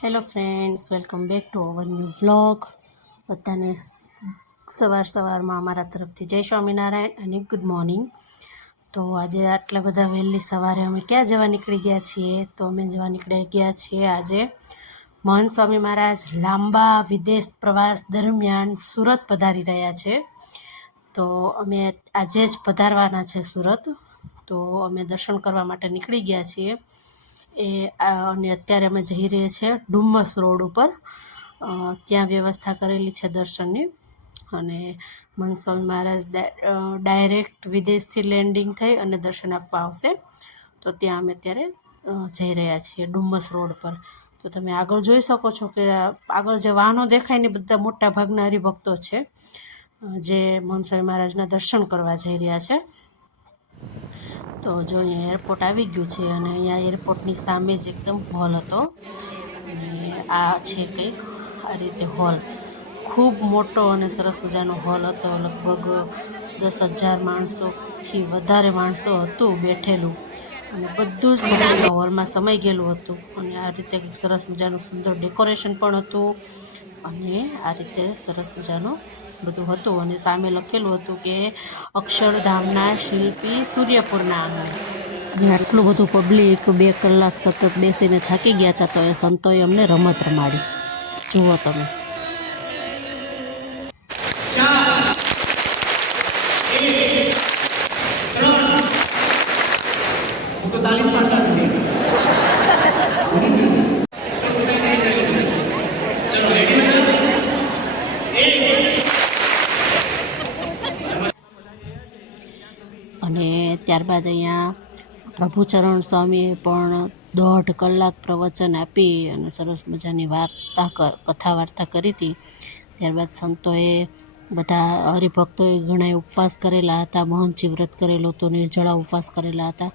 Hello friends, welcome back to our new vlog. બધાને સવારમાં અમારા તરફથી જય સ્વામિનારાયણ અને ગુડ મોર્નિંગ. તો આજે આટલા બધા વહેલી સવારે અમે ક્યાં જવા નીકળી ગયા છીએ? તો અમે જવા નીકળી ગયા છીએ આજે મહંત સ્વામી મહારાજ લાંબા વિદેશ પ્રવાસ દરમિયાન સુરત પધારી રહ્યા છે. તો અમે આજે જ પધારવાના છે સુરત. તો અમે દર્શન કરવા માટે નીકળી ગયા છીએ અને અત્યારે અમે જઈ રહ્યા છીએ ડુમ્મસ રોડ ઉપર. ત્યાં વ્યવસ્થા કરેલી છે દર્શનની. અને મહંત સ્વામી મહારાજ ડાયરેક્ટ વિદેશથી લેન્ડિંગ થઈ અને દર્શન આપવા આવશે. તો ત્યાં અમે અત્યારે જઈ રહ્યા છીએ ડુમ્મસ રોડ પર. તો તમે આગળ જોઈ શકો છો કે આગળ જે વાહનો દેખાય ને બધા મોટા ભાગના હરિભક્તો છે જે મહંત સ્વામી મહારાજના દર્શન કરવા જઈ રહ્યા છે. તો જો અહીંયા એરપોર્ટ આવી ગયું છે અને અહીંયા એરપોર્ટની સામે જ એકદમ હોલ હતો. અને આ છે કંઈક આ રીતે હોલ, ખૂબ મોટો અને સરસ મજાનો હોલ હતો. લગભગ 10,000 માણસોથી વધારે માણસો હતું બેઠેલું અને બધું જ મંદિરના હોલમાં સમાઈ ગયેલું હતું. અને આ રીતે કંઈક સરસ મજાનું સુંદર ડેકોરેશન પણ હતું અને આ રીતે સરસ મજાનું બધું હતું. અને સામે લખેલું હતું કે અક્ષરધામના શિલ્પી સૂર્યપુરના આંગણે. અને આટલું બધું પબ્લિક 2 કલાક સતત બેસીને થાકી ગયા હતા. તો એ સંતોએ અમને રમત રમાડી. જુઓ તમે. અને ત્યારબાદ અહીંયા પ્રભુચરણ સ્વામીએ પણ 1.5 કલાક પ્રવચન આપી અને સરસ મજાની કથા વાર્તા કરી હતી. ત્યારબાદ સંતોએ બધા હરિભક્તોએ ઘણાએ ઉપવાસ કરેલા હતા. મહંતજી વ્રત કરેલો હતો, નિર્જળા ઉપવાસ કરેલા હતા.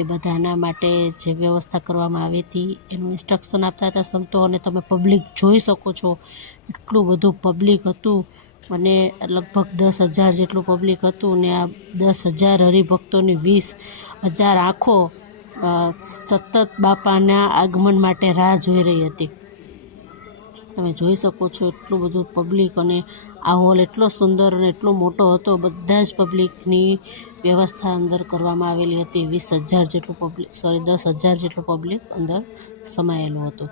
એ બધાના માટે જે વ્યવસ્થા કરવામાં આવી હતી એનું ઇન્સ્ટ્રક્શન આપતા હતા સંતો. અને તમે પબ્લિક જોઈ શકો છો, એટલું બધું પબ્લિક હતું. અને લગભગ 10,000 જેટલું પબ્લિક હતું. ને આ 10,000 હરિભક્તોની 20,000 આંખો સતત બાપાના આગમન માટે રાહ જોઈ રહી હતી. તમે જોઈ શકો છો એટલું બધું પબ્લિક. અને આ હોલ એટલો સુંદર અને એટલો મોટો હતો. બધા જ પબ્લિકની વ્યવસ્થા અંદર કરવામાં આવેલી હતી. 20,000 જેટલું પબ્લિક 10,000 જેટલું પબ્લિક અંદર સમાયેલું હતું.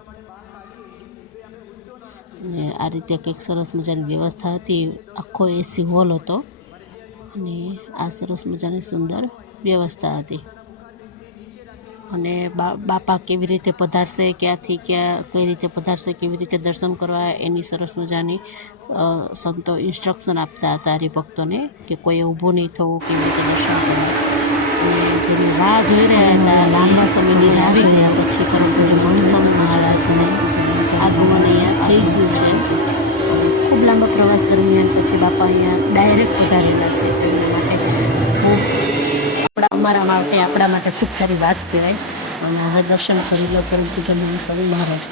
અને આ રીતે કંઈક સરસ મજાની વ્યવસ્થા હતી. આખો એસી હોલ હતો અને આ સરસ મજાની સુંદર વ્યવસ્થા હતી. અને બાપા કેવી રીતે પધારશે, ક્યાંથી કઈ રીતે પધારશે, કેવી રીતે દર્શન કરવા, એની સરસ મજાની સંતો ઇન્સ્ટ્રક્શન આપતા હતા હરિભક્તોને કે કોઈએ ઊભું નહીં થવું, કેવી રીતે દર્શન કરવા. અને જેની રાહ જોઈ રહ્યા હતા, લાંબા સમયની રાહ જોયા પછી પરંતુ જે મહંત સ્વામી મહારાજને આગમન અહીંયા થઈ ગયું છે. ખૂબ લાંબા પ્રવાસ દરમિયાન પછી બાપા અહીંયા ડાયરેક્ટ પધારેલા છે. એમના માટે આપણા માટે ખૂબ સારી વાત કહેવાય. અને હવે દર્શન કરી લો પરંતુ જે મહંત સ્વામી મહારાજ.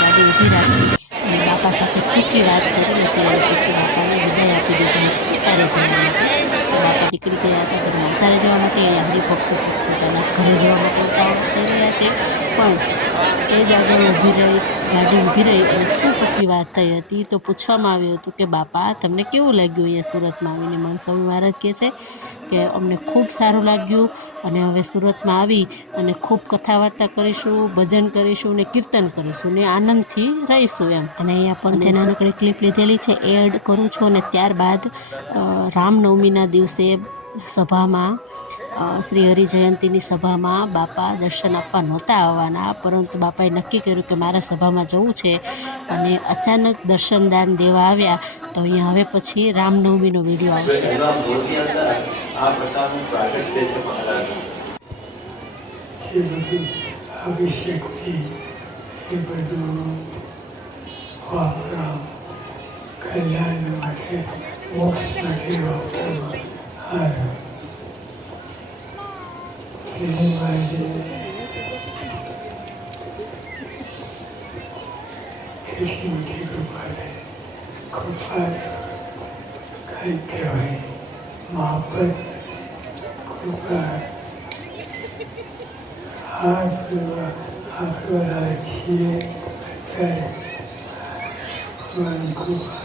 ગાડી ઊભી રાખી અને બાપા સાથે ટૂંકી વાત કરી ત્યારે પછી બાપાને વિદાય આપી દીધી હતી ઉતારે જવા માટે. તો બાપા નીકળી ગયા હતા ઘરમાં ઉતારે જવા માટે. અહીંયા હરિભક્તો પોતાના ઘરે જવા માટે ઉતાવળ થઈ રહ્યા છે, પણ સ્ટેજ આગળ ઊભી રહી ગાડી ઊભી રહી અને શું ટૂંકી વાત થઈ હતી તો પૂછવામાં આવ્યું હતું કે બાપા તમને કેવું લાગ્યું અહીંયા સુરતમાં આવીને? મન સ્વામી મહારાજ કહે છે કે અમને ખૂબ સારું લાગ્યું અને હવે સુરતમાં આવી અને ખૂબ કથા વાર્તા કરીશું, ભજન કરીશું ને કીર્તન કરીશું ને આનંદથી રહીશું એમ. અને અહીંયા પંથે નાનકડી ક્લિપ લીધેલી છે, એડ કરું છું. અને ત્યારબાદ રામનવમીના દિવસે સભામાં શ્રી હરિ જયંતીની સભામાં બાપા દર્શન આપવા નહોતા આવવાના, પરંતુ બાપાએ નક્કી કર્યું કે મારે સભામાં જવું છે અને અચાનક દર્શનદાન દેવા આવ્યા. તો અહીંયા હવે પછી રામનવમીનો વિડીયો આવશે. અભિષેકથી એ બધું વાપરવા કલ્યાણ માટે મોક્ષ માટે વાપરવા આવ્યો. તેની માટે એટલી મોટી કૃપા કંઈ કહેવાય મહાપત કૃપા. આપણે છીએ અત્યારે ભગવાન કૃપા